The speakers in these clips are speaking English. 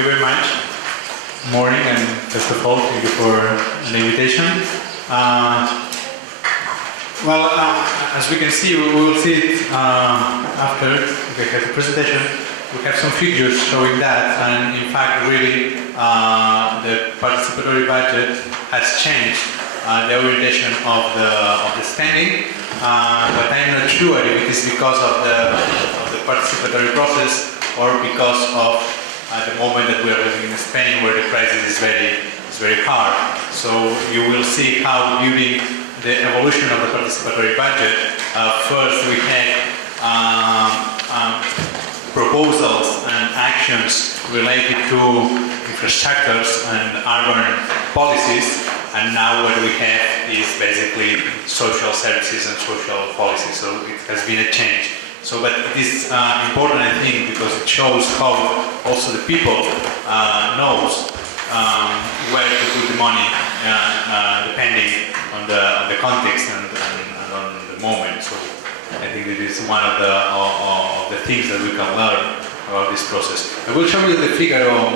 you very much. Morning, and first of all, thank you for the invitation. As we can see, we will see it after we have the presentation. We have some figures showing that, and in fact, really, the participatory budget has changed the orientation of the spending. But I'm not sure if it is because of the participatory process or because of the moment that we are living in Spain, where the crisis is very hard. So you will see how during the evolution of the participatory budget, first we had proposals and actions related to infrastructures and urban policies, and now what we have is basically social services and social policies. So it has been a change. So, but it is important, I think, because it shows how also the people knows where to put the money, depending on the context and on the moment. So, I think it is one of the things that we can learn about this process. I will show you the figure of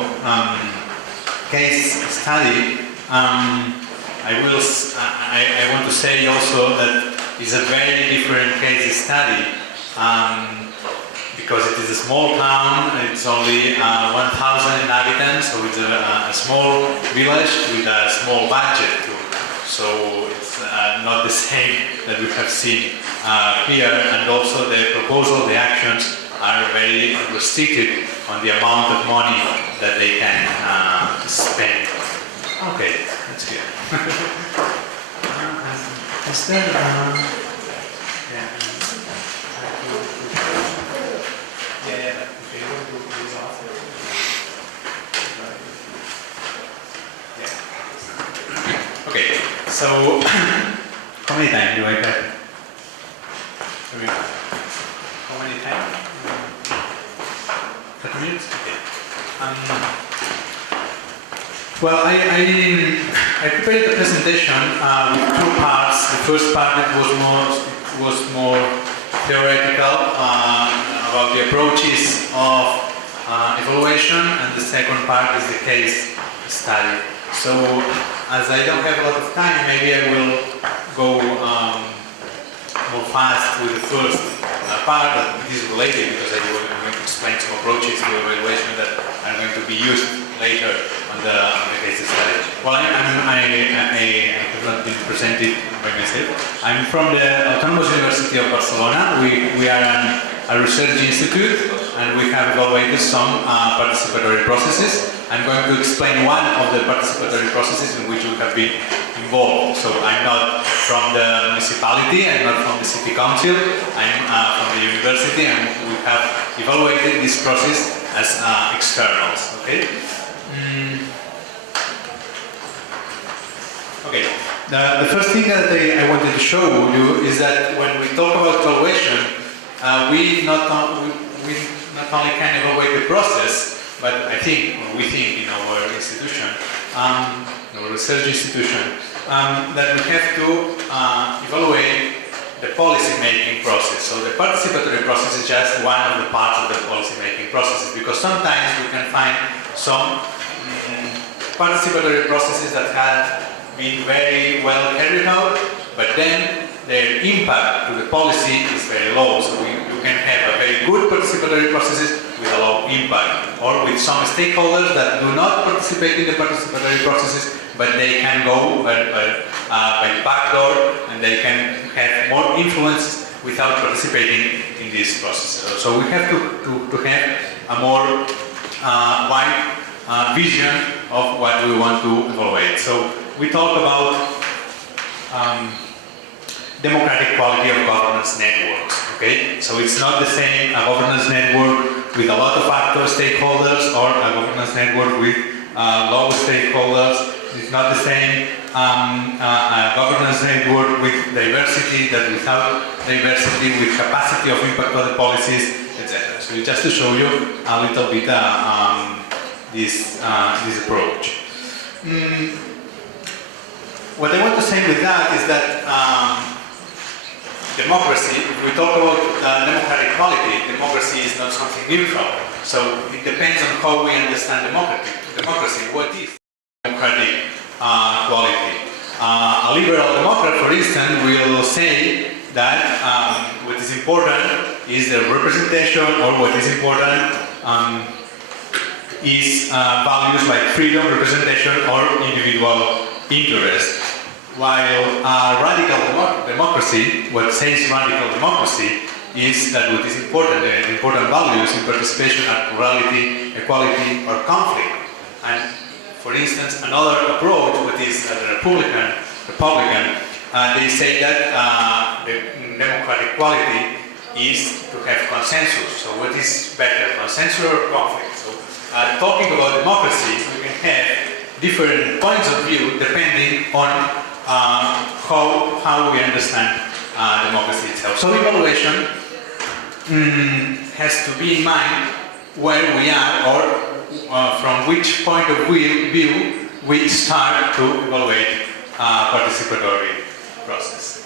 case study. I want to say also that it's a very different case study. Because it is a small town, it's only 1,000 inhabitants, so it's a small village with a small budget too. So it's not the same that we have seen here, and also the proposal, the actions are very restricted on the amount of money that they can spend. Okay, that's good. Is there, Okay, so how many time do I have? How many time? 30 minutes? Okay. Well, I prepared the presentation with two parts. The first part was more theoretical about the approaches of evaluation, and the second part is the case study. So, as I don't have a lot of time, maybe I will go more fast with the first part that is related, because I'm going to explain some approaches to evaluation that are going to be used later on the case study. Well, I have not been presented by myself. I'm from the Autonomous University of Barcelona. We are a research institute, and we have evaluated some participatory processes. I'm going to explain one of the participatory processes in which we have been involved. So I'm not from the municipality, I'm not from the city council, I'm from the university, and we have evaluated this process as externals. Okay. Okay. The first thing that I wanted to show you is that when we talk about evaluation, we not only can evaluate the process, but I think, or we think in our institution, in our research institution, that we have to evaluate the policy-making process. So the participatory process is just one of the parts of the policy-making processes, because sometimes we can find some participatory processes that have been very well carried out, but then their impact to the policy is very low. So you can have a very good participatory processes with a low impact, or with some stakeholders that do not participate in the participatory processes, but they can go by the back door, and they can have more influence without participating in this process. So we have to have a more wide vision of what we want to evaluate. So we talk about democratic quality of governance networks. Okay, so it's not the same a governance network with a lot of actors, stakeholders, or a governance network with low stakeholders. It's not the same a governance network with diversity that without diversity, with capacity of impact on the policies, etc. So just to show you a little bit this approach. What I want to say with that is that democracy, if we talk about democratic quality, democracy is not something neutral. So it depends on how we understand democracy. What is democratic quality? A liberal democrat, for instance, will say that what is important is the representation, or what is important is values like freedom, representation, or individual interest. While radical democracy, what says radical democracy, is that what is important, the important values in participation are plurality, equality, or conflict. And for instance, another approach, what is the Republican, they say that the democratic quality is to have consensus. So what is better, consensus or conflict? So talking about democracy, we can have different points of view depending on how we understand democracy itself. So evaluation has to be in mind where we are, or from which point of view we start to evaluate participatory process.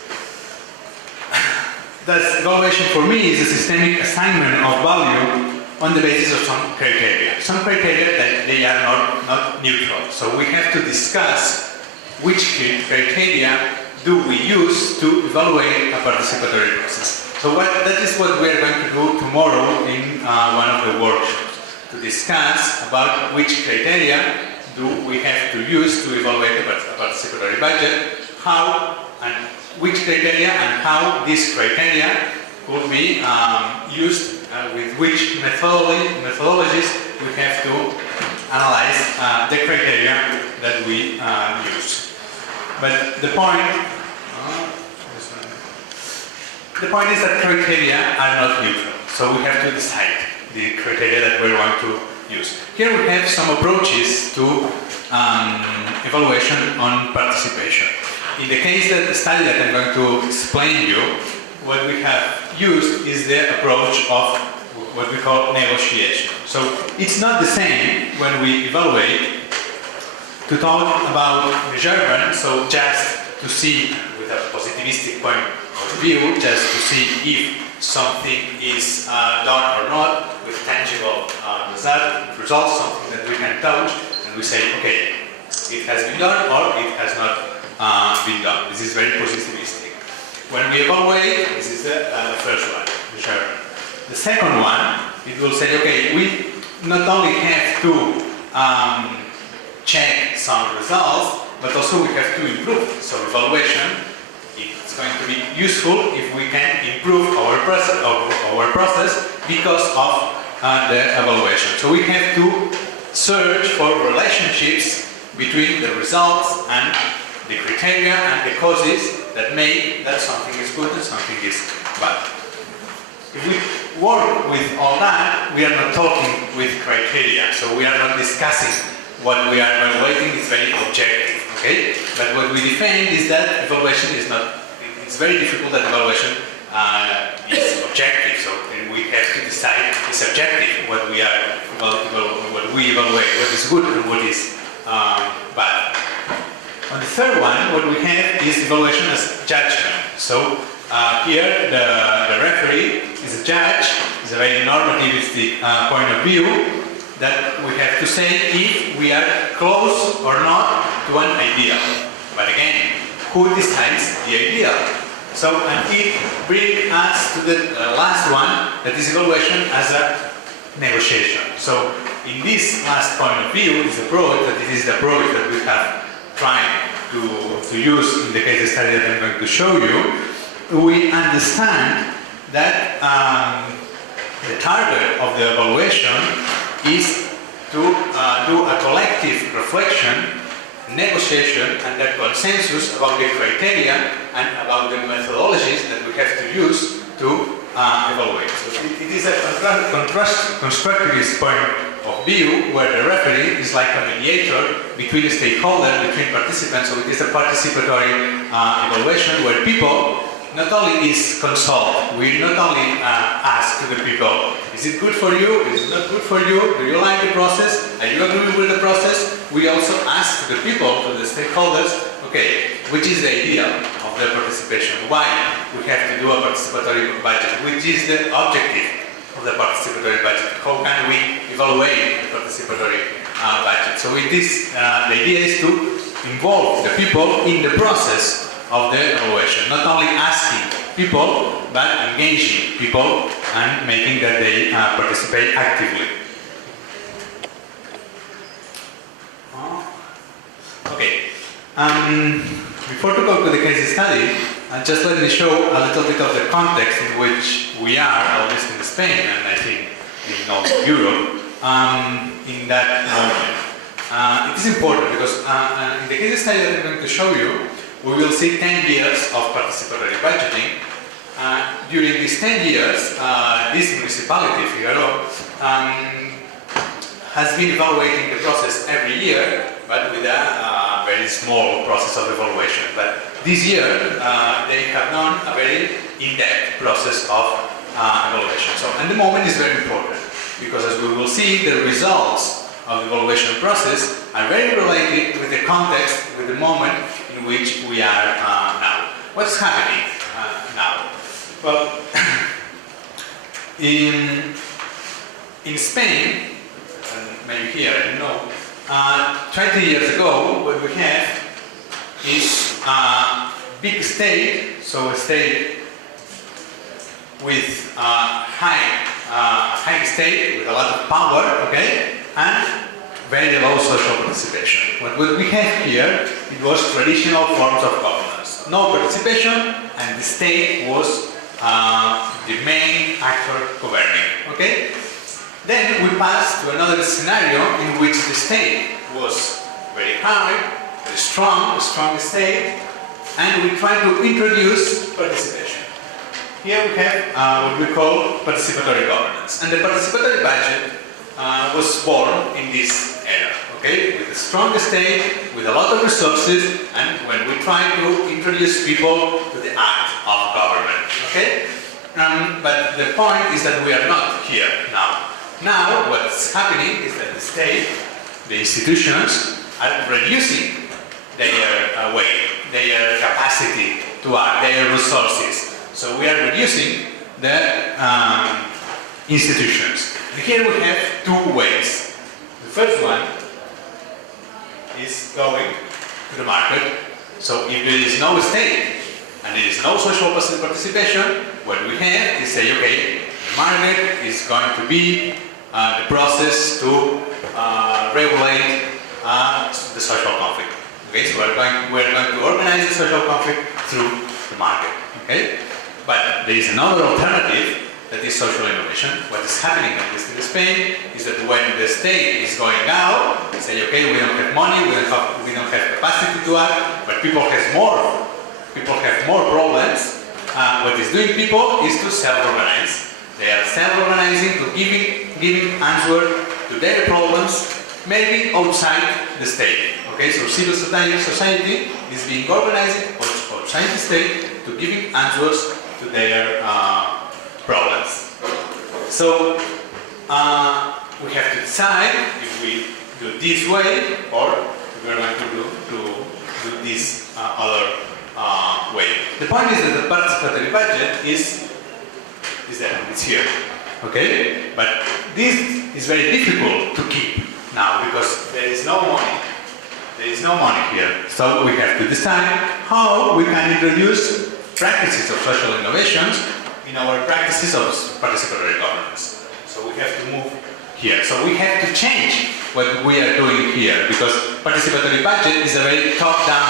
Thus, evaluation for me is a systemic assignment of value on the basis of some criteria. Some criteria that they are not neutral. So we have to discuss which criteria do we use to evaluate a participatory process. So that is what we are going to do tomorrow in one of the workshops, to discuss about which criteria do we have to use to evaluate a participatory budget, how and which criteria and how these criteria could be used, with which methodologies we have to analyze the criteria that we use. But the point is that criteria are not neutral, so we have to decide the criteria that we're going to use. Here we have some approaches to evaluation on participation. In the case that the study that I'm going to explain to you, what we have used is the approach of what we call negotiation. So it's not the same when we evaluate to talk about measurement, so just to see with a positivistic point of view, just to see if something is done or not with tangible results, something that we can touch, and we say, okay, it has been done or it has not been done. This is very positivistic. When we evaluate, this is the first one, measurement. The second one, it will say, okay, we not only have to check some results, but also we have to improve. So evaluation, it's going to be useful if we can improve our process because of the evaluation. So we have to search for relationships between the results and the criteria and the causes that make that something is good and something is bad. If we work with all that, we are not talking with criteria, so we are not discussing what we are evaluating. It's very objective, okay? But what we defend is that evaluation is not, it's very difficult that evaluation is objective, so we have to decide it's objective, what we are, what we evaluate, what is good and what is bad. On the third one, what we have is evaluation as judgment. So here the referee is a judge, is a very normativistic point of view, that we have to say if we are close or not to an ideal. But again, who decides the ideal? So, and it brings us to the last one, that is evaluation as a negotiation. So, in this last point of view, this approach, that it is the approach that we have tried to use in the case study that I'm going to show you, we understand that the target of the evaluation is to do a collective reflection, negotiation, and a consensus about the criteria and about the methodologies that we have to use to evaluate. So it is a constructivist point of view where the referee is like a mediator between stakeholders, between participants. So it is a participatory evaluation where people not only is consult, we not only ask to the people, is it good for you, is it not good for you, do you like the process, are you agree with the process? We also ask to the people, to the stakeholders, okay, which is the idea of the participation, why we have to do a participatory budget, which is the objective of the participatory budget. How can we evaluate the participatory budget? So with this, the idea is to involve the people in the process of the evaluation, not only asking people, but engaging people and making that they participate actively. Okay. Before to go to the case study, just let me show a little bit of the context in which we are, at least in Spain, and I think in all Europe, in that moment. It is important because in the case study that I'm going to show you, we will see 10 years of participatory budgeting. During these 10 years, this municipality, Figaro, has been evaluating the process every year, but with a very small process of evaluation. But this year, they have done a very in-depth process of evaluation. So, and the moment is very important, because as we will see, the results of the evaluation process are very related with the context, with the moment in which we are now. What's happening now? Well, in Spain, and maybe here, I don't know, 20 years ago, what we have is a big state, so a state with a high state, with a lot of power, okay, and very low social participation. What we have here, it was traditional forms of governance. No participation, and the state was the main actor governing, okay? Then we passed to another scenario in which the state was very high, very strong, a strong state, and we try to introduce participation. Here we have what we call participatory governance. And the participatory budget was born in this era, okay? With a strong state, with a lot of resources, and when we try to introduce people to the act of government, okay? But the point is that we are not here now. Now, what's happening is that the state, the institutions, are reducing their weight, their capacity to act, their resources. So we are reducing the institutions. And here we have two ways. The first one is going to the market. So if there is no state and there is no social participation, what we have is say, okay, the market is going to be the process to regulate the social conflict. Okay, so we're going to organize the social conflict through the market. Okay, but there is another alternative that is social innovation. What is happening at least in Spain is that when the state is going out, they say, okay, we don't have money, we don't have capacity to act, but people have more problems. What is doing people is to self-organize. They are self-organizing to giving answer to their problems, maybe outside the state. Okay, so civil society is being organized outside the state to giving answers to their problems. So we have to decide if we do this way or if we are going to do this other way. The point is that the participatory budget is there, it's here, okay? But this is very difficult to keep now because there is no money. There is no money here. So we have to decide how we can introduce practices of social innovations in our practices of participatory governance. So we have to move here. So we have to change what we are doing here because participatory budget is a very top-down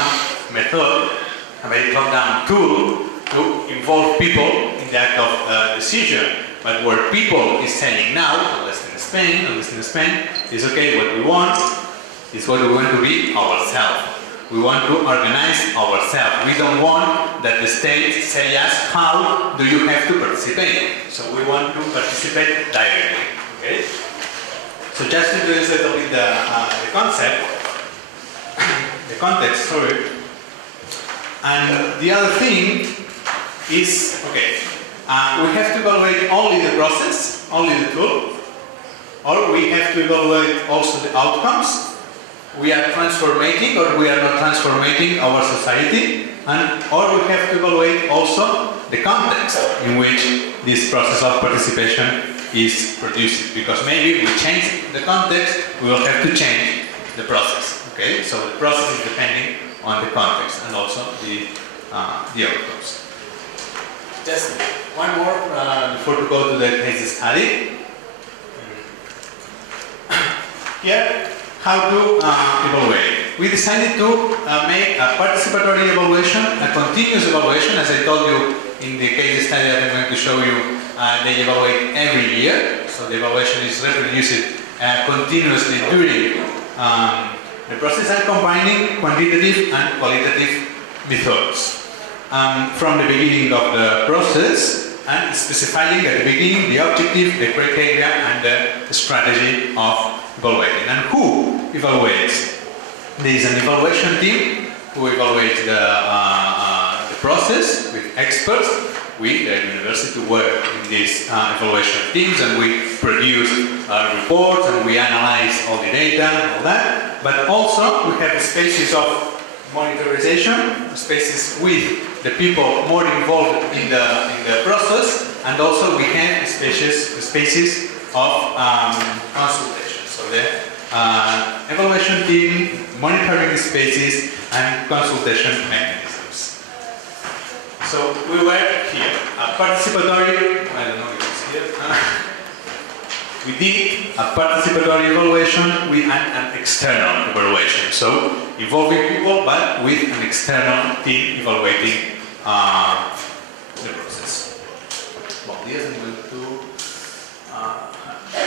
method, a very top-down tool to involve people in the act of decision. But what people is saying now, at least in Spain, is okay, what we want is what we want to be ourselves. We want to organize ourselves. We don't want that the state say us how do you have to participate. So we want to participate directly. Okay? So just to introduce a little bit the concept, the context, sorry. And the other thing is, okay, we have to evaluate only the process, only the tool, or we have to evaluate also the outcomes. We are transforming or we are not transforming our society, and or we have to evaluate also the context in which this process of participation is produced, because maybe we change the context, we will have to change the process. Okay, so the process is depending on the context and also the outcomes. Just one more before we go to the case study. Here, how to evaluate. We decided to make a participatory evaluation, a continuous evaluation. As I told you in the case study that I'm going to show you, they evaluate every year. So the evaluation is reproduced continuously during the process, and combining quantitative and qualitative methods. From the beginning of the process, and specifying at the beginning the objective, the criteria, and the strategy of evaluating. And who evaluates? There is an evaluation team who evaluates the process with experts. We, the university, work in these evaluation teams, and we produce reports, and we analyze all the data and all that. But also we have spaces of monitorization, spaces with the people more involved in the process, and also we have spaces of consultation. So the evaluation team, monitoring spaces, and consultation mechanisms. So we were here, a participatory, I don't know if it's here, we did a participatory evaluation with an external evaluation. So involving people, but with an external team evaluating the process. Well, yes, I'm going to.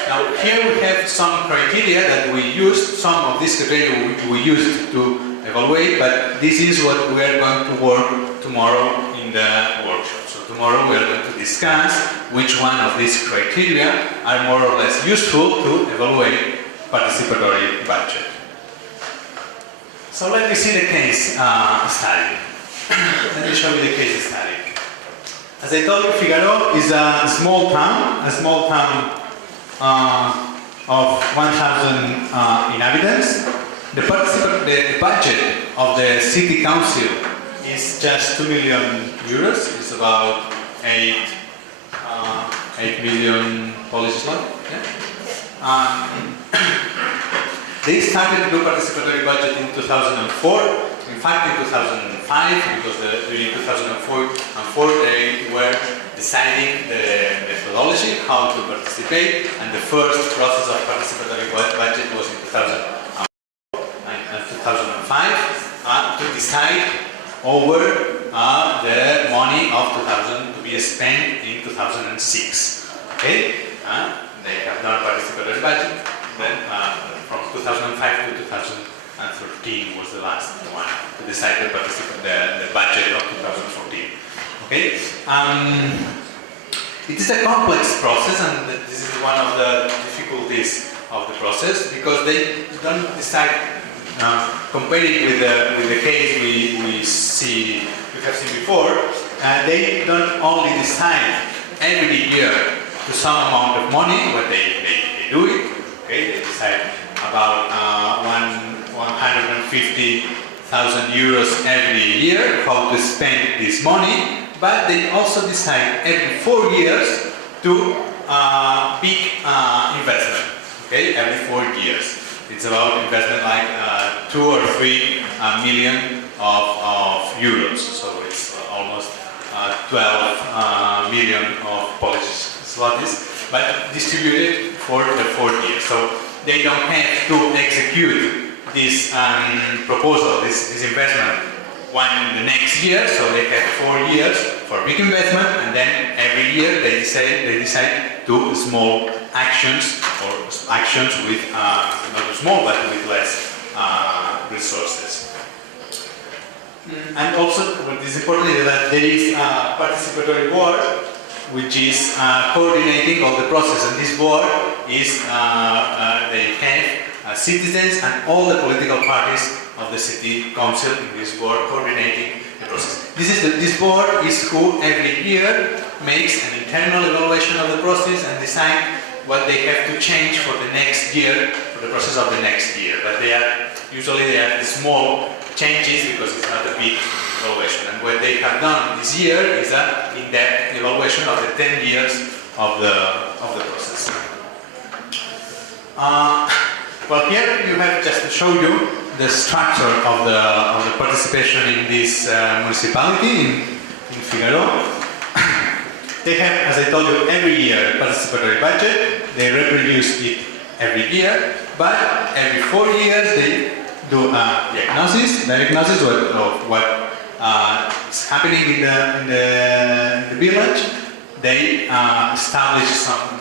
Now here we have some criteria that we used. Some of these criteria we used to evaluate, but this is what we are going to work tomorrow in the workshop. So tomorrow we are going to discuss which one of these criteria are more or less useful to evaluate participatory budget. So let me see the case study. Let me show you the case study. As I told you, Figaro is a small town of 1,000 inhabitants. The budget of the city council is just 2 million euros. It's about 8 million Polish zloty. Yeah? They started to do participatory budget in 2004. In fact, in 2005, because during 2004 they were deciding the methodology, how to participate, and the first process of participatory budget was in 2004 and 2005 to decide over the money of 2000 to be spent in 2006. Okay, they have done participatory budget. Then from 2005 to 2013 was the last one to decide the budget of 2014. Okay, it is a complex process, and this is one of the difficulties of the process, because they don't decide. Comparing with the case we have seen before, they don't only decide every year to some amount of money, but they do it. Okay, they decide about 150,000 euros every year how to spend this money, but they also decide every 4 years to big investment. Okay, every 4 years. It's about investment like 2 or 3 million of euros. So it's almost 12 million of Polish zlotys, but distributed for the 4 years. So they don't have to execute this proposal, this investment the next year. So they have 4 years for big investment, and then every year they decide to small actions, or actions with not small but with less resources. And also, what is important is that there is a participatory board which is coordinating all the process, and this board is they have citizens and all the political parties of the city council in this board coordinating the process. This board is who every year makes an internal evaluation of the process and decide what they have to change for the next year, for the process of the next year. But usually they are small changes because it's not a big evaluation. And what they have done this year is an in-depth evaluation of the 10 years of the of the process. Well, here you have just to show you the structure of the participation in this municipality in Figaro. They have, as I told you, every year participatory budget. They reproduce it every year, but every 4 years they do a diagnosis of what is happening in the village. They establish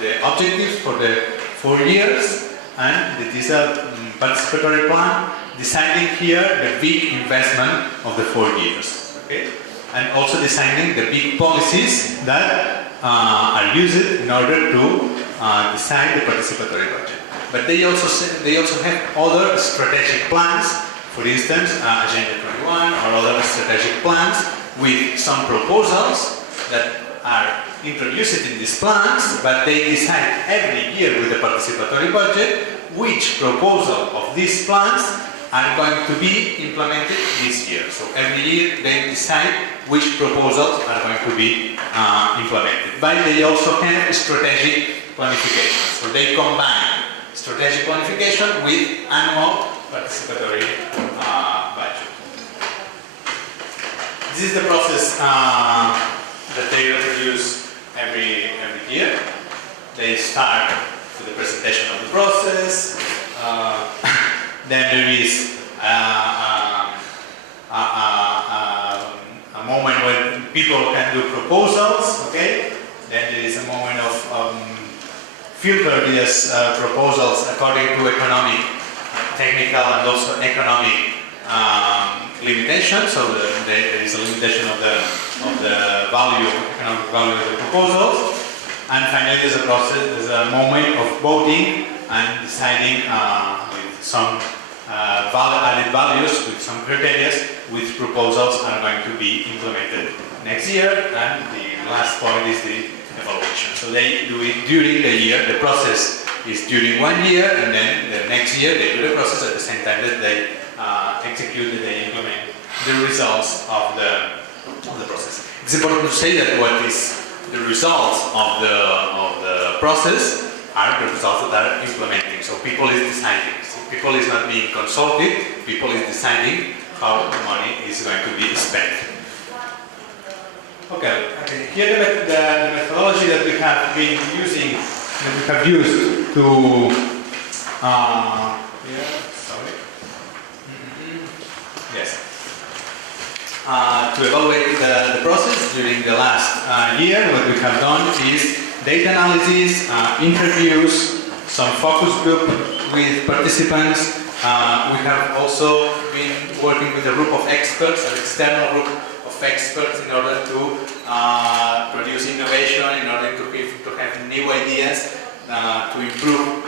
the objectives for the 4 years, and it is a participatory plan, deciding here the big investment of the 4 years. Okay? And also designing the big policies that are used in order to decide the participatory budget. But they also have other strategic plans, for instance, Agenda 21 or other strategic plans with some proposals that are introduced in these plans, but they decide every year with the participatory budget which proposal of these plans are going to be implemented this year. So every year they decide which proposals are going to be implemented. But they also have strategic planification. So they combine strategic planification with annual participatory budget. This is the process that they reproduce every year. They start with the presentation of the process. Then there is a moment when people can do proposals, okay? Then there is a moment of filter these proposals according to economic, technical and also economic limitations. So there is a limitation of the value, economic value of the proposals. And finally there's a process, there's a moment of voting and deciding with some added values, with some criteria, which proposals are going to be implemented next year. And the last point is the evaluation. So they do it during the year. The process is during 1 year, and then the next year they do the process at the same time that they execute and they implement the results of the process. It's important to say that what is the results of the process are the results that are implementing. So people is deciding. So people is not being consulted. People is deciding how the money is going to be spent. Okay. Here the methodology that we have been using, that we have used to to evaluate the process during the last year. What we have done is data analysis, interviews, some focus group with participants. We have also been working with a group of experts, an external group of experts, in order to produce innovation, in order to have new ideas to improve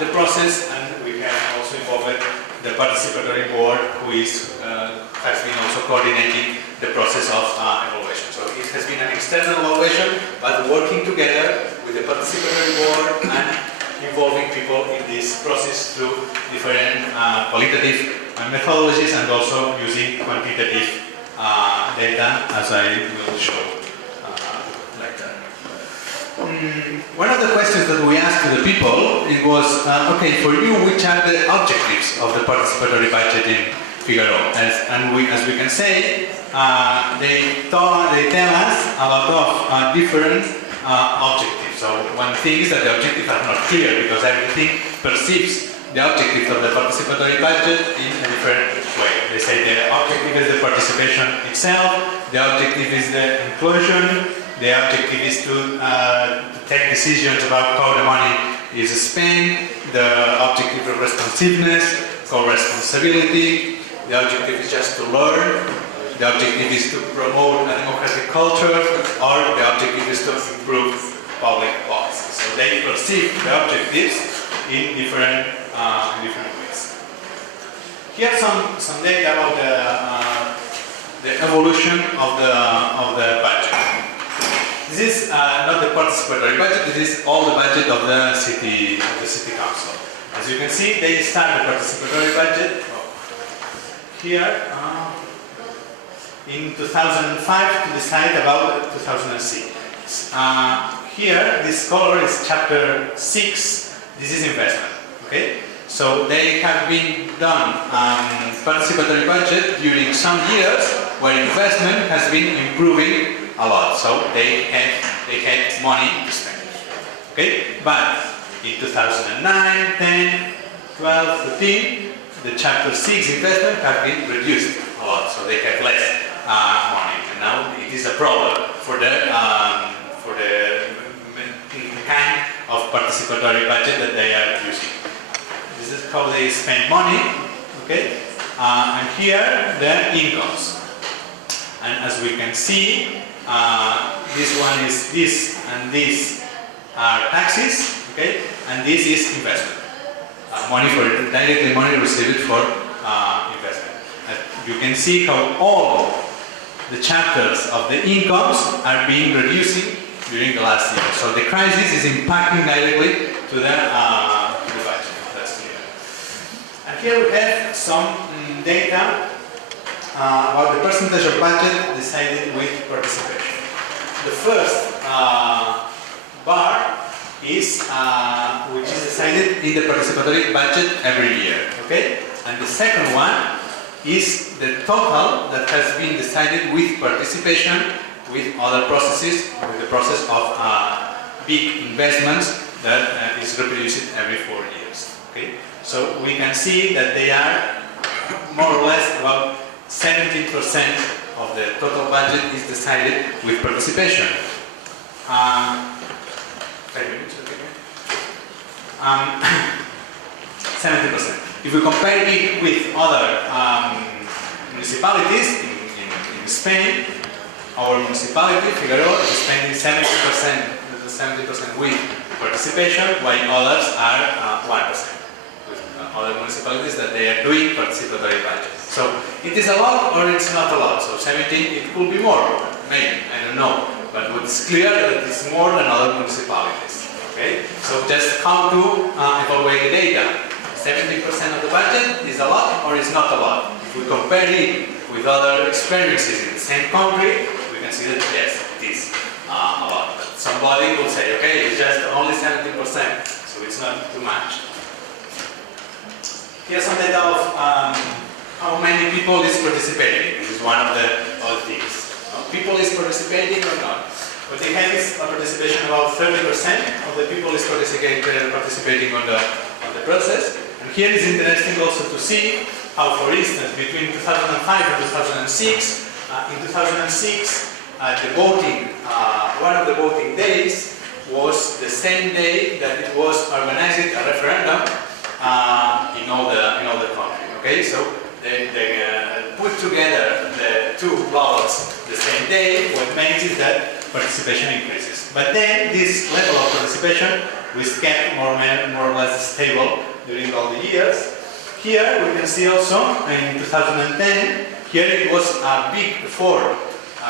the process. And we have also involved the participatory board, who has been also coordinating the process of evaluation. So it has been an external evaluation, but working together with the participatory board and involving people in this process through different qualitative methodologies, and also using quantitative data, as I will show later. One of the questions that we asked to the people, it was, okay, for you, which are the objectives of the participatory budget in Figaro? As we can say, they tell us a lot of different objectives. So one thing is that the objectives are not clear, because everything perceives the objective of the participatory budget in a different way. They say the objective is the participation itself, the objective is the inclusion, the objective is to take decisions about how the money is spent, the objective of responsiveness, co-responsibility, the objective is just to learn, the objective is to promote a democratic culture, or the objective is to improve public policy. So they perceive the objectives in different ways. Here some data about the evolution of the budget. This is not the participatory budget. This is all the budget of the city council. As you can see, they start the participatory budget here in 2005 to decide about 2006. here, this color is chapter 6. This is investment. Okay? So they have been done participatory budget during some years where investment has been improving a lot. So they had money to spend. Okay? But in 2009, 10, 12, 13, the chapter 6 investment has been reduced a lot. So they have less money. And now it is a problem for the kind of participatory budget that they are using. This is how they spend money, okay? And here the incomes. And as we can see, this one is this and this are taxes, okay? And this is investment. Money for directly money received for investment. And you can see how all the chapters of the incomes are being reducing during the last year. So the crisis is impacting directly to the budget. That's clear. And here we have some data about the percentage of budget decided with participation. The first bar is which is decided in the participatory budget every year. Okay? And the second one is the total that has been decided with participation with other processes, with the process of big investments that is reproduced every 4 years. Okay? So we can see that they are more or less about 17% of the total budget is decided with participation. 5 minutes, okay? 70%. If we compare it with other municipalities in Spain, our municipality, Figueroa, is spending 70% with participation, while others are 1%. With other municipalities that they are doing participatory budget. So it is a lot or it's not a lot. So 17, it could be more, maybe, I don't know. But it's clear that it's more than other municipalities. Okay? So just how to evaluate the data. 70% of the budget is a lot or is not a lot. If we compare it with other experiences in the same country, we can see that yes, it is a lot. But somebody will say, okay, it's just only 70%, so it's not too much. Here's some data of how many people is participating. This is one of the things. People is participating or not? What they have is a participation about 30% of the people is participating on the process. And here is interesting also to see how, for instance, between 2005 and 2006, in 2006, the voting, one of the voting days was the same day that it was organized a referendum in all the country. Okay, so they put together the two ballots the same day. What makes is that participation increases. But then this level of participation was kept more or less stable during all the years. Here we can see also in 2010, here it was a big effort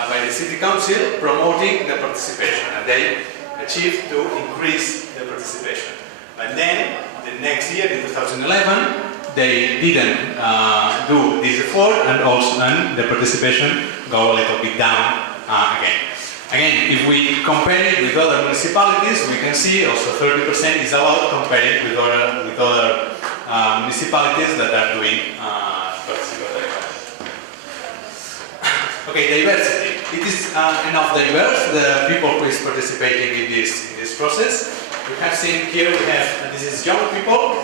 by the City Council promoting the participation, and they achieved to increase the participation. But then the next year, in 2011, they didn't do this effort, and the participation go a little bit down again. Again, if we compare it with other municipalities, we can see also 30% is a lot compared with other municipalities that are doing participatory budget. Okay, diversity. It is enough diverse, the people who is participating in this process. We have seen here, we have, this is young people,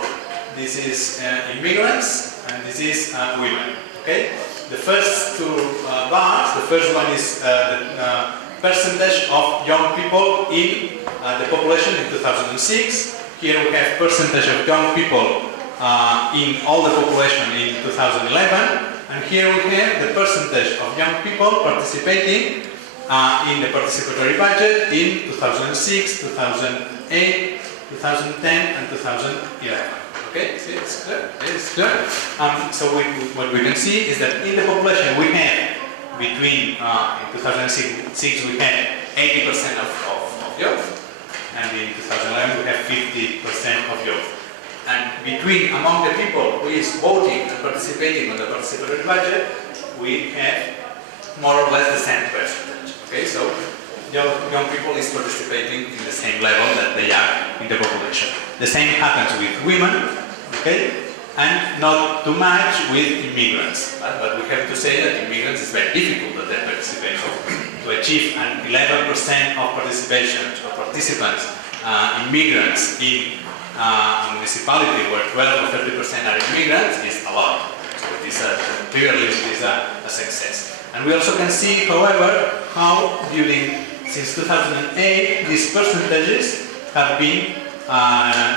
this is immigrants, and this is women. Okay? The first two bars, the first one is the percentage of young people in the population in 2006. Here we have percentage of young people in all the population in 2011. And here we have the percentage of young people participating in the participatory budget in 2006, 2008, 2010 and 2011. Okay, see, it's clear? It's clear? So what we can see is that in the population we have between, in 2006 we had 80% of youth, and in 2011 we have 50% of youth. And among the people who is voting and participating on the participatory budget, we have more or less the same percentage. Okay, so young people is participating in the same level that they are in the population. The same happens with women, okay? And not too much with immigrants. But we have to say that immigrants is very difficult that they participate. To achieve an 11% of participation of participants, immigrants in a municipality where 12 or 30% are immigrants is a lot. So it is clearly a success. And we also can see, however, how since 2008 these percentages have been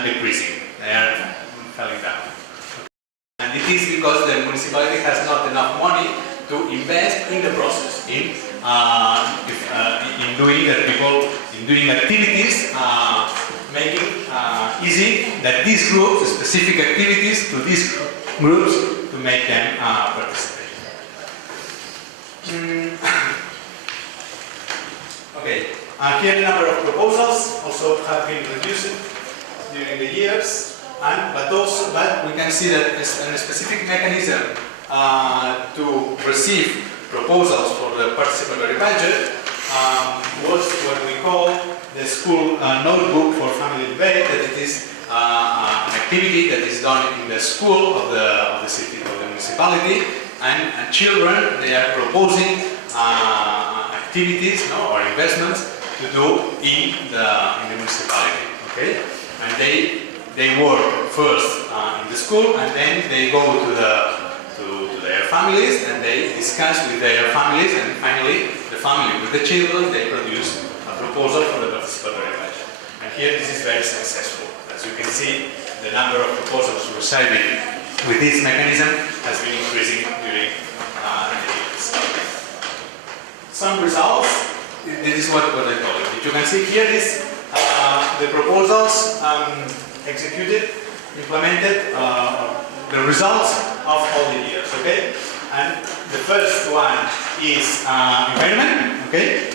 decreasing. They are falling down. And it is because the municipality has not enough money to invest in the process, in doing activities, making easy that these groups, specific activities to these groups, to make them participate. Okay, here the number of proposals also have been reduced during the years. But we can see that a specific mechanism to receive proposals for the participatory budget was what we call the school notebook for family debate. That it is an activity that is done in the school of the city, of the municipality, and children, they are proposing activities or investments to do in the municipality. Okay, and they work first in the school, and then they go to their families, and they discuss with their families, and finally the family with the children, they produce a proposal for the participatory budget. And here this is very successful. As you can see, the number of proposals received with this mechanism has been increasing during the years. Some results, this is what I call it. You can see here is the proposals executed, implemented, the results of all the years, okay? And the first one is environment, okay?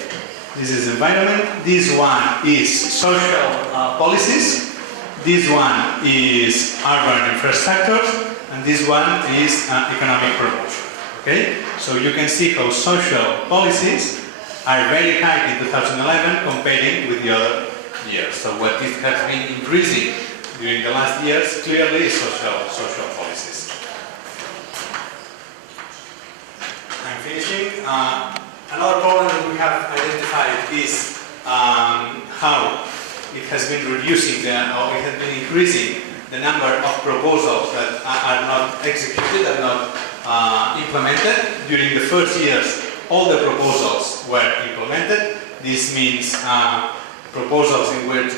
This is environment. This one is social policies. This one is urban infrastructure, and this one is economic promotion, okay? So you can see how social policies are very high in 2011 comparing with the other years. So what it has been increasing during the last years clearly is social policies. I'm finishing. Another problem that we have identified is how it has been reducing or it has been increasing the number of proposals that are not executed, are not implemented. During the first years, all the proposals were implemented. This means proposals in which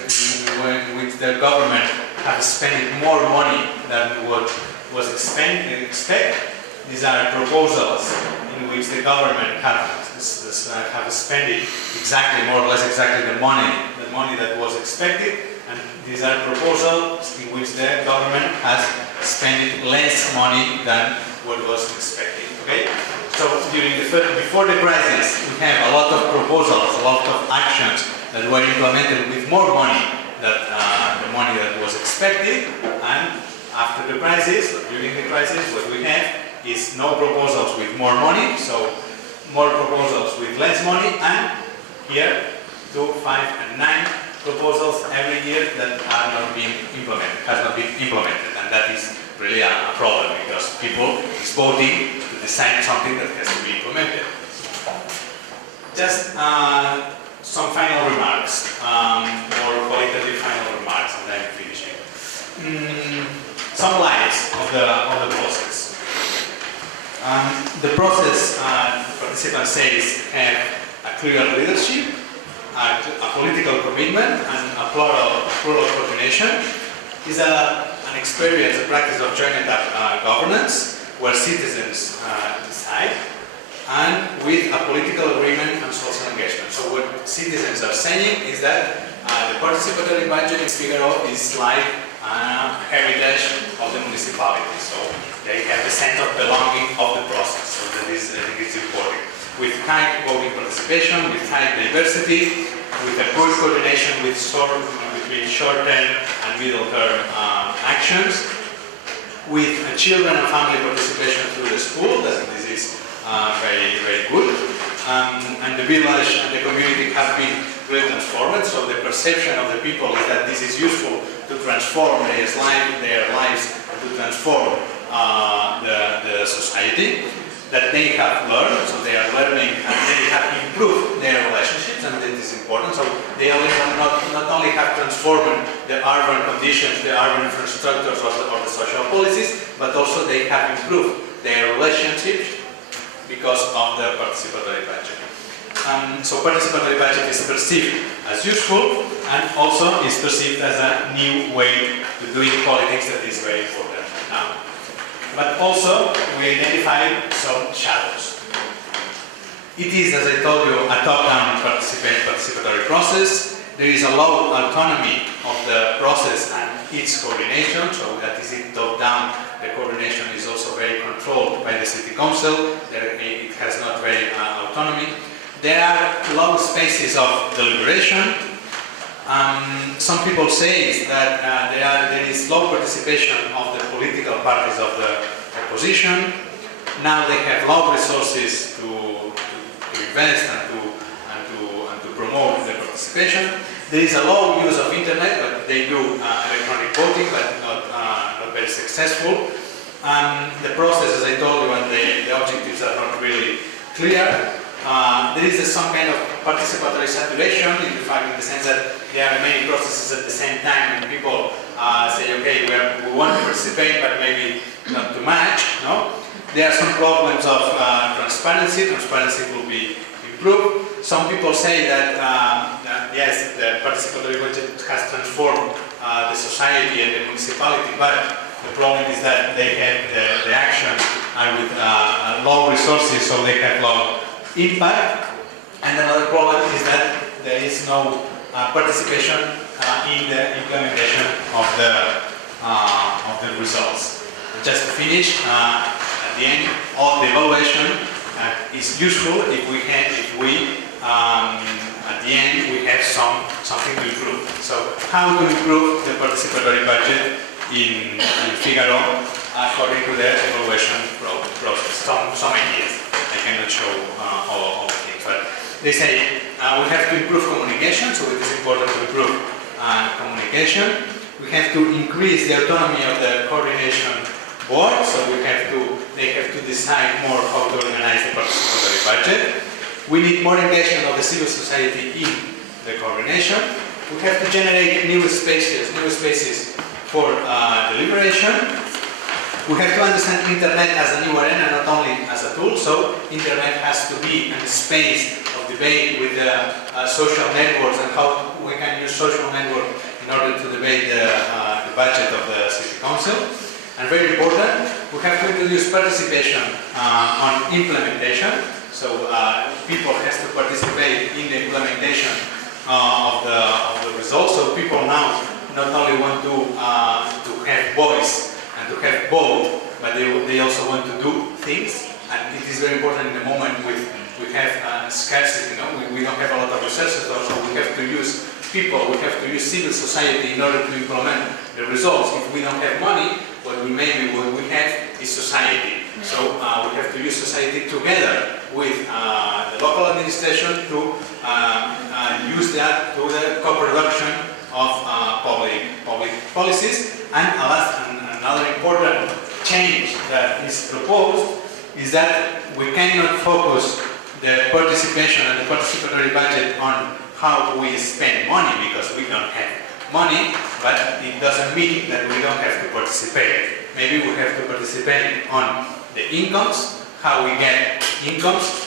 the government has spent more money than what was expected. These are proposals in which the government have spent exactly, more or less exactly the money that was expected, and these are proposals in which the government has spent less money than what was expected. Okay? So before the crisis, we have a lot of proposals, a lot of actions that were implemented with more money than the money that was expected, and after the crisis, during the crisis, what we have is no proposals with more money, so more proposals with less money, and here 2, 5, and 9 proposals every year that are not being implemented, and that is really a problem because people is voting to decide something that has to be implemented. Just some final remarks, or qualitative final remarks, and then finishing. Some lines of the process. The process, participants say, have a clear leadership, a political commitment, and a plural coordination. Is an experience, a practice of joint governance, where citizens decide, and with a political agreement and social engagement. So what citizens are saying is that the participatory budget in Figaro is like a heritage of the municipality. So they have the sense of belonging of the process. So that is, I think it's important. With high voting participation, with high diversity, with a good coordination between short-term and middle-term actions, with children and family participation through the school, that this is very, very good, and the village and the community have been really transformed. So the perception of the people is that this is useful to transform their lives, to transform the society, that they have learned, so they are learning and they have improved their relationships, and that is important. So they not only have transformed the urban conditions, the urban infrastructures or the social policies, but also they have improved their relationships because of the participatory budget. So participatory budget is perceived as useful and also is perceived as a new way to doing politics that is very important now. But also we identify some shadows. It is, as I told you, a top-down participatory process. There is a low autonomy of the process and its coordination, so that is it top-down. The coordination is also very controlled by the city council. It has not very autonomy. There are low spaces of deliberation. Some people say that there is low participation of the political parties of the opposition. Now they have low resources to invest and to promote the participation. There is a low use of internet, but they do electronic voting, but not very successful. The process, as I told you, and the objectives are not really clear. There is some kind of participatory saturation, in the sense that there are many processes at the same time, and people say, okay, we want to participate, but maybe not too much. No? There are some problems of transparency. Transparency will be improved. Some people say that yes, the participatory budget has transformed the society and the municipality, but the problem is that they have the actions are with low resources, so they have low impact. And another problem is that there is no participation in the implementation of the results. Just to finish, at the end, all the evaluation is useful if at the end we have something to improve. So how to improve the participatory budget in Figaro according to the evaluation process? Some ideas. I cannot show all the things, but they say we have to improve communication, so it is important to improve communication. We have to increase the autonomy of the coordination board, so they have to decide more how to organize the participatory budget. We need more engagement of the civil society in the coordination. We have to generate new spaces for deliberation. We have to understand internet as a new arena, not only as a tool. So internet has to be a space of debate with the social networks and how we can use social network in order to debate the budget of the city council. And very important, we have to introduce participation on implementation. So people have to participate in the implementation of the results. So people now not only want to have voice and to have both, but they also want to do things. And it is very important in the moment we have scarcity. We don't have a lot of resources, so we have to use people, we have to use civil society in order to implement the results. If we don't have money, what we have is society. So we have to use society together with the local administration to use that to the co-production of public policies. And another important change that is proposed is that we cannot focus the participation and the participatory budget on how we spend money, because we don't have money, but it doesn't mean that we don't have to participate. Maybe we have to participate on the incomes, how we get incomes,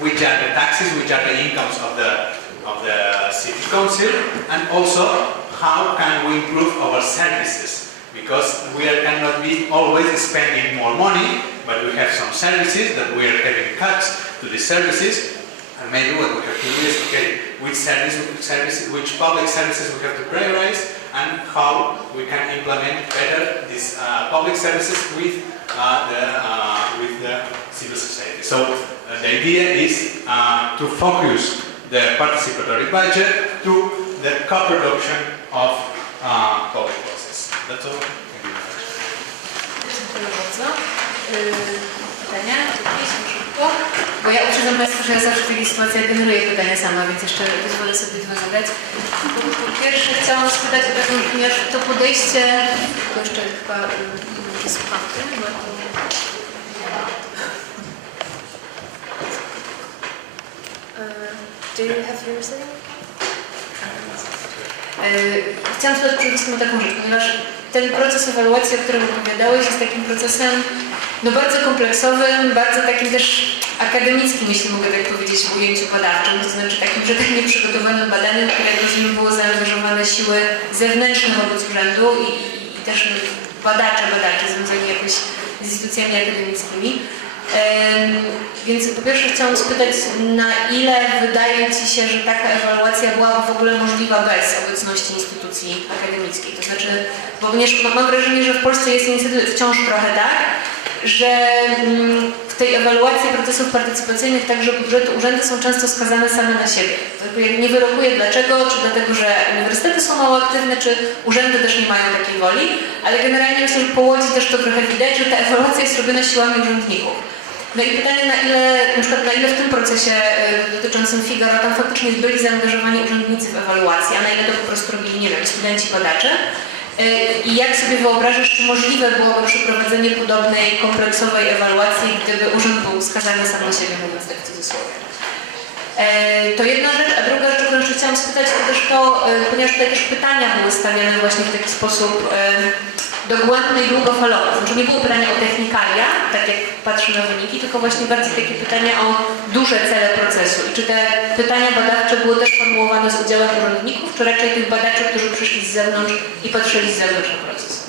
which are the taxes, which are the incomes of the city council, and also how can we improve our services, because we cannot be always spending more money, but we have some services that we are having cuts to the services, and maybe what we have to do is, okay, which public services we have to prioritize, and how we can implement better these public services with the civil society. So the idea is to focus the participatory budget to the co-production of public process. That's all. Dziękuję bardzo. Pytania? Jakieś szybko? Bo ja uprzedzam Państwa, że ja zawsze w takich sytuacjach generuję pytania sama, więc jeszcze pozwolę sobie dwa zadać. Po pierwsze chciałam spytać o taką, ponieważ to podejście, to jeszcze chyba słuchawkę, bo do you have yours there? Chciałam spytać przede wszystkim o taką rzecz, ponieważ ten proces ewaluacji, o którym opowiadałeś, jest takim procesem bardzo kompleksowym, bardzo takim też akademickim, jeśli mogę tak powiedzieć, w ujęciu badawczym, to znaczy takim rzetelnie przygotowanym badaniem, w które jak rozumiem było zaangażowane siły zewnętrzne wobec urzędu i też badacze związani jakoś z instytucjami akademickimi. Więc po pierwsze chciałam spytać, na ile wydaje Ci się, że taka ewaluacja byłaby w ogóle możliwa bez obecności instytucji akademickiej? To znaczy, bo mam wrażenie, że w Polsce jest niestety wciąż trochę tak, że w tej ewaluacji procesów partycypacyjnych także budżetu urzędy są często skazane same na siebie. Nie wyrokuję dlaczego, czy dlatego, że uniwersytety są mało aktywne, czy urzędy też nie mają takiej woli, ale generalnie myślę, że po Łodzi też to trochę widać, że ta ewaluacja jest robiona siłami urzędników. No i pytanie, na ile w tym procesie dotyczącym Figaro tam faktycznie byli zaangażowani urzędnicy w ewaluację, a na ile to po prostu robili, nie wiem, studenci badacze. I jak sobie wyobrażasz, czy możliwe byłoby przeprowadzenie podobnej kompleksowej ewaluacji, gdyby urząd był skazany sam na siebie, mówiąc tak w cudzysłowie? To jedna rzecz, a druga rzecz, o którą jeszcze chciałam spytać, to też to, ponieważ tutaj też pytania były stawiane właśnie w taki sposób dogłębny i długofalowy. Znaczy nie było pytania o technikalia, tak jak patrzę na wyniki, tylko właśnie bardziej takie pytania o duże cele procesu. I czy te pytania badawcze były też formułowane z udziałem urzędników, czy raczej tych badaczy, którzy przyszli z zewnątrz i patrzyli z zewnątrz na proces?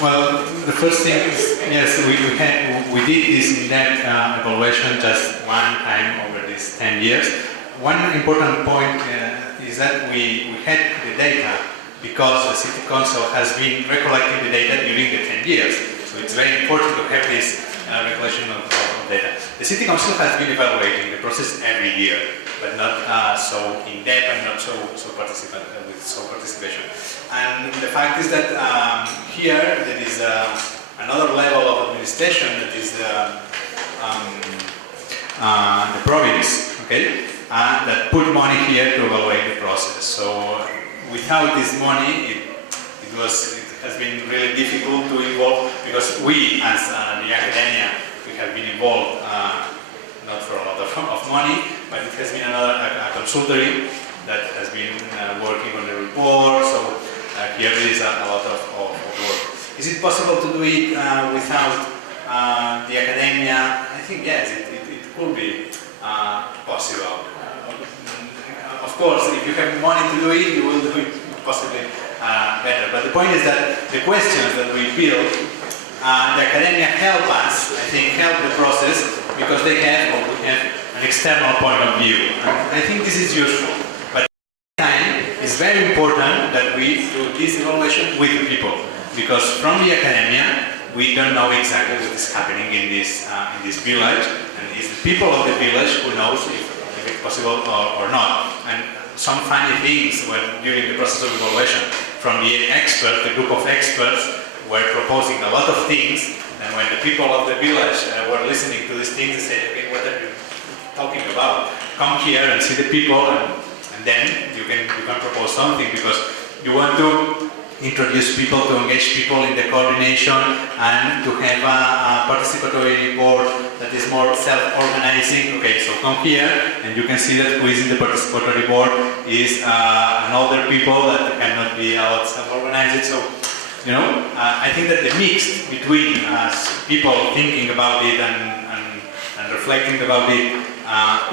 Well, the first thing is, yes, we did this in-depth evaluation just one time over these 10 years. One important point is that we had the data because the City Council has been recollecting the data during the 10 years. So it's very important to have this recollection of data. The City Council has been evaluating the process every year, but not so in-depth and not so participation. And the fact is that here there is another level of administration that is the province, okay, that put money here to evaluate the process. So without this money, it has been really difficult to involve, because we as the academia, we have been involved not for a lot of money, but it has been a consultancy that has been working on the report. So here there is a lot of work. Is it possible to do it without the academia? I think yes, it could be possible. Of course, if you have money to do it, you will do it possibly better. But the point is that the questions that we build, the academia help us, I think, help the process, because we have an external point of view. I think this is useful. But at the same time, it's very important that we do this evaluation with the people, because from the academia, we don't know exactly what is happening in this village, and it's the people of the village who knows if it's possible or not. And some funny things during the process of evaluation from the experts, the group of experts were proposing a lot of things, and when the people of the village were listening to these things, they said, okay, what are you talking about? Come here and see the people, and then you can propose something, because you want to introduce people, to engage people in the coordination, and to have a participatory board that is more self-organizing. Okay, so come here, and you can see that who is in the participatory board is an older people that cannot be out self-organized. So, you know, I think that the mix between people thinking about it and reflecting about it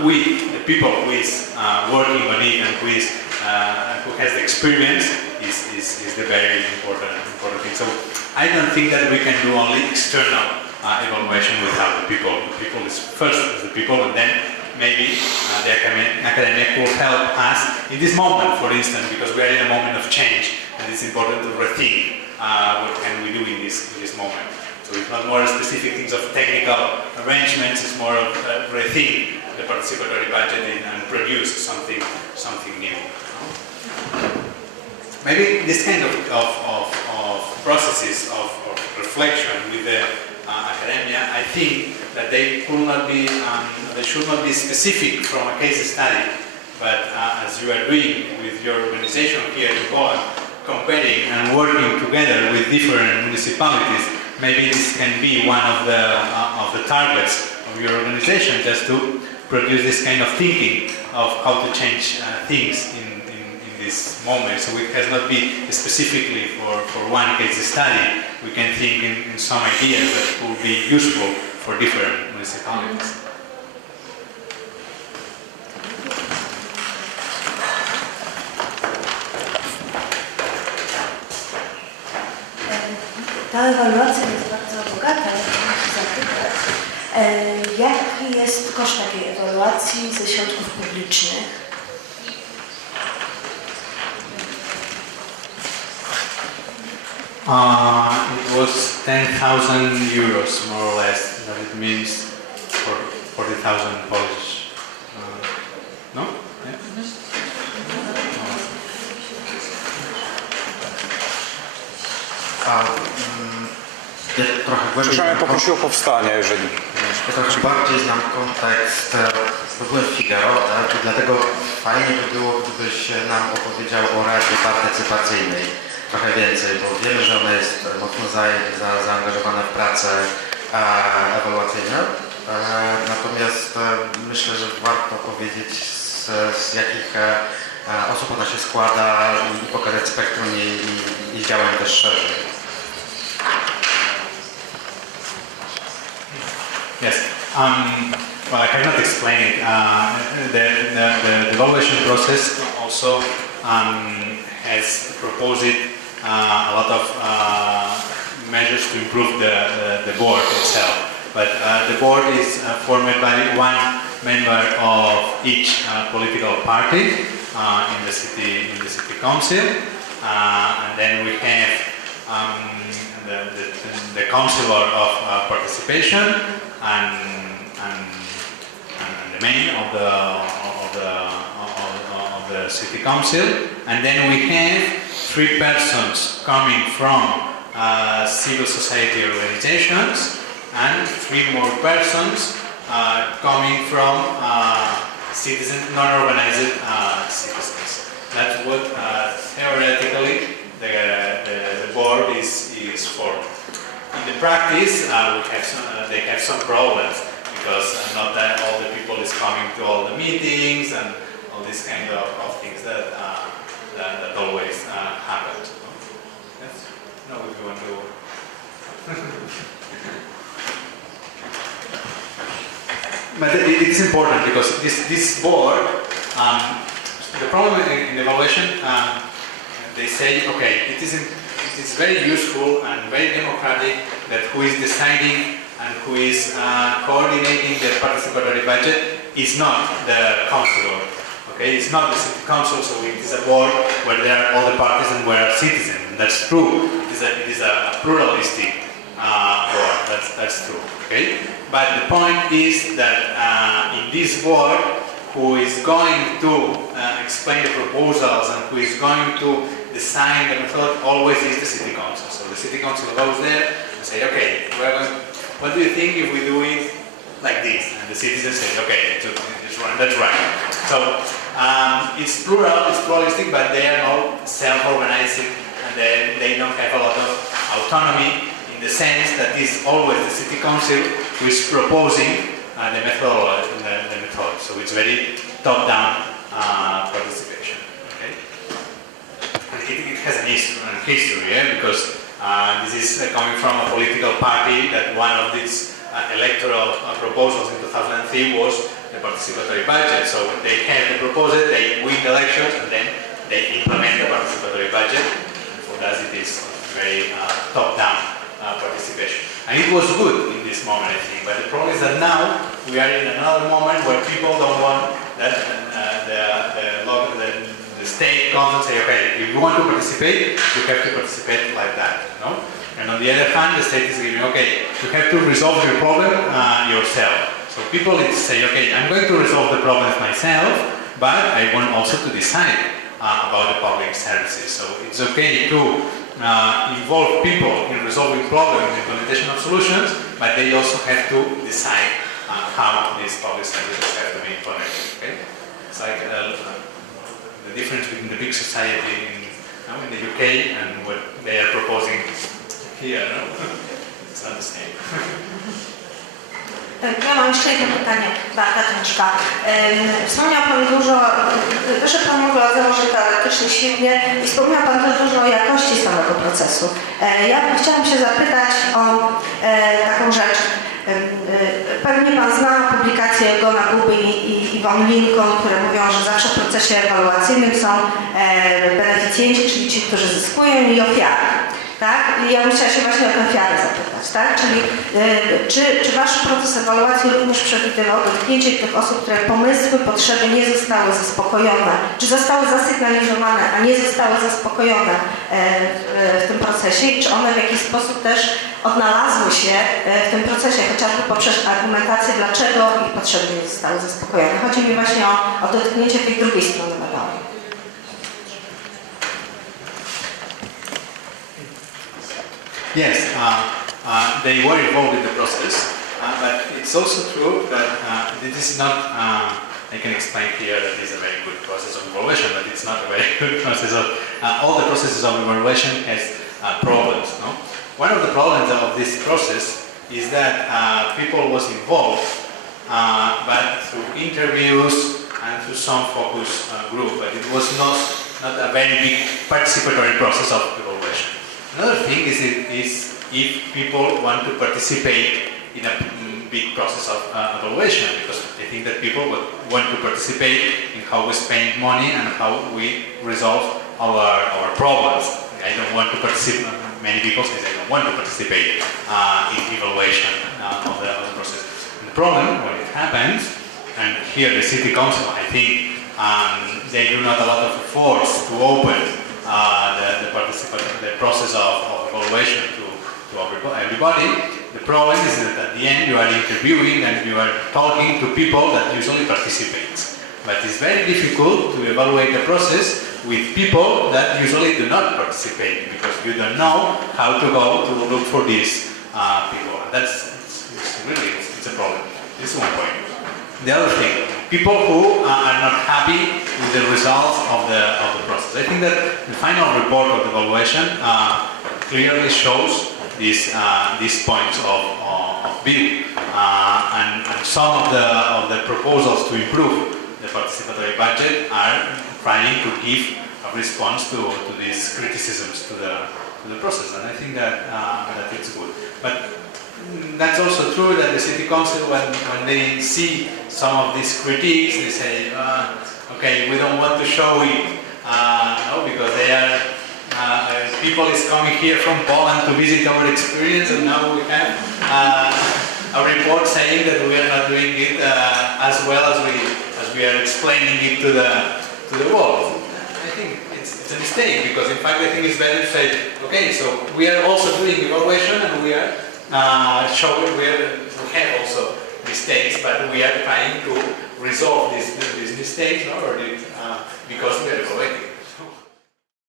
with the people who is working on it and who has the experience is the very important thing. So I don't think that we can do only external evaluation without the people. The people is first the people, and then maybe the academia will help us in this moment, for instance, because we are in a moment of change, and it's important to rethink what can we do in this moment. So it's not more specific things of technical arrangements, it's more of rethink the participatory budgeting and produce something new. Maybe this kind of processes of reflection with the academia, I think that they should not be specific from a case study, but as you are doing with your organization here in Poland, comparing and working together with different municipalities, maybe this can be one of the targets of your organization, just to produce this kind of thinking of how to change things in this moment. So it has not been specifically for one case study. We can think in some ideas that could be useful for different municipalities. Ta ewaluacja jest bardzo bogata, jak się zapytać. Jaki jest koszt takiej ewaluacji ze środków publicznych? It was 10,000 euros, more or less. That it means for 40,000 Polish. No? Yeah. Trochę głębiej. Słyszałem, poprosił o powstanie, jeżeli... Trochę bardziej znam kontekst, bo byłem w Figaro, tak? I dlatego fajnie by było, gdybyś nam opowiedział o Radzie Partycypacyjnej trochę więcej, bo wiemy, że ona jest mocno zaangażowana w pracę ewaluacyjną. Natomiast myślę, że warto powiedzieć, z jakich osób ona się składa i pokazać spektrum jej działań też szerzej. Yes. Well, I cannot explain it. The evaluation process also has proposed a lot of measures to improve the board itself. But the board is formed by one member of each political party in the city council, and then we have the councillor of participation and the mayor of the city council, and then we have 3 persons coming from civil society organizations and 3 more persons coming from non-organized citizens. That's what theoretically the board is for. In the practice, they have some problems because not that all the people is coming to all the meetings and all these kind of things that always happen. Yes? No, if you want to. But it's important because this board, the problem in evaluation, they say, okay, it is very useful and very democratic that who is deciding and who is coordinating the participatory budget is not the councillor. Okay, it's not the city council, so it is a board where there are all the parties and where are citizens. That's true. It is a pluralistic board. That's true. Okay, but the point is that in this board, who is going to explain the proposals and who is going to design the method always is the city council. So the city council goes there and say, okay, what do you think if we do it like this? And the citizens say, okay, that's right. So it's plural, it's pluralistic, but they are not self-organizing and they don't have a lot of autonomy in the sense that it's always the city council who is proposing the method. So it's very top-down participation. Okay? It has an history, yeah? Because this is coming from a political party that one of these electoral proposals in 2003 was the participatory budget. So they have the proposal, they win the elections, and then they implement the participatory budget. And for that, it is very top-down participation. And it was good in this moment, I think. But the problem is that now we are in another moment where people don't want that the state comes and say, okay, if you want to participate, you have to participate like that. No? And on the other hand, the state is giving, okay, you have to resolve your problem yourself. So people say, okay, I'm going to resolve the problems myself, but I want also to decide about the public services. So it's okay to involve people in resolving problems and implementation of solutions, but they also have to decide how these public services have to be implemented. Okay? It's like the difference between the big society in the UK and what they are proposing here. No? It's not the same. Ja mam jeszcze jedno pytanie, Barta Tęczka. Wspomniał Pan dużo, wyszedł Pan w ogóle założył teoretycznie świetnie i wspomniał Pan też dużo o jakości samego procesu. Ja chciałam się zapytać o taką rzecz. Pewnie Pan zna publikacje Gona Guby i Von Lincoln, które mówią, że zawsze w procesie ewaluacyjnym są beneficjenci, czyli ci, którzy zyskują, i ofiary. Tak? I ja bym chciała się właśnie o tę ofiarę zapytać, tak? Czyli czy Wasz proces ewaluacji również przewidywał dotknięcie tych osób, które pomysły, potrzeby nie zostały zaspokojone, czy zostały zasygnalizowane, a nie zostały zaspokojone w tym procesie i czy one w jakiś sposób też odnalazły się w tym procesie, chociażby poprzez argumentację, dlaczego ich potrzeby nie zostały zaspokojone. Chodzi mi właśnie o dotknięcie tej drugiej strony medalu. Yes, they were involved in the process, but it's also true that this is not, I can explain here that it's a very good process of evaluation, but it's not a very good process of, all the processes of evaluation has problems, no? One of the problems of this process is that people was involved, but through interviews and through some focus group, but it was not a very big participatory process of evaluation. Another thing is if people want to participate in a big process of evaluation, because I think that people would want to participate in how we spend money and how we resolve our problems. I don't want to participate, many people say they don't want to participate in evaluation of the process. And the problem when it happens, and here the City Council, I think, they do not a lot of efforts to open the process of evaluation to everybody. The problem is that at the end you are interviewing and you are talking to people that usually participate. But it's very difficult to evaluate the process with people that usually do not participate because you don't know how to go to look for these people. It's really a problem. This is one point. The other thing, people who are not happy with the results of the process. I think that the final report of the evaluation clearly shows these points of view, and some of the proposals to improve the participatory budget are trying to give a response to these criticisms to the process, and I think that it's good. But that's also true that the City Council, when they see some of these critiques, they say, okay, we don't want to show it, no, because they are, people is coming here from Poland to visit our experience, and now we have a report saying that we are not doing it as well as we are explaining it to the world. I think it's a mistake, because in fact I think it's better to say, okay, so we are also doing evaluation and we are showing we have also mistakes, but we are trying to resolve these mistakes, no? Because we are evaluating.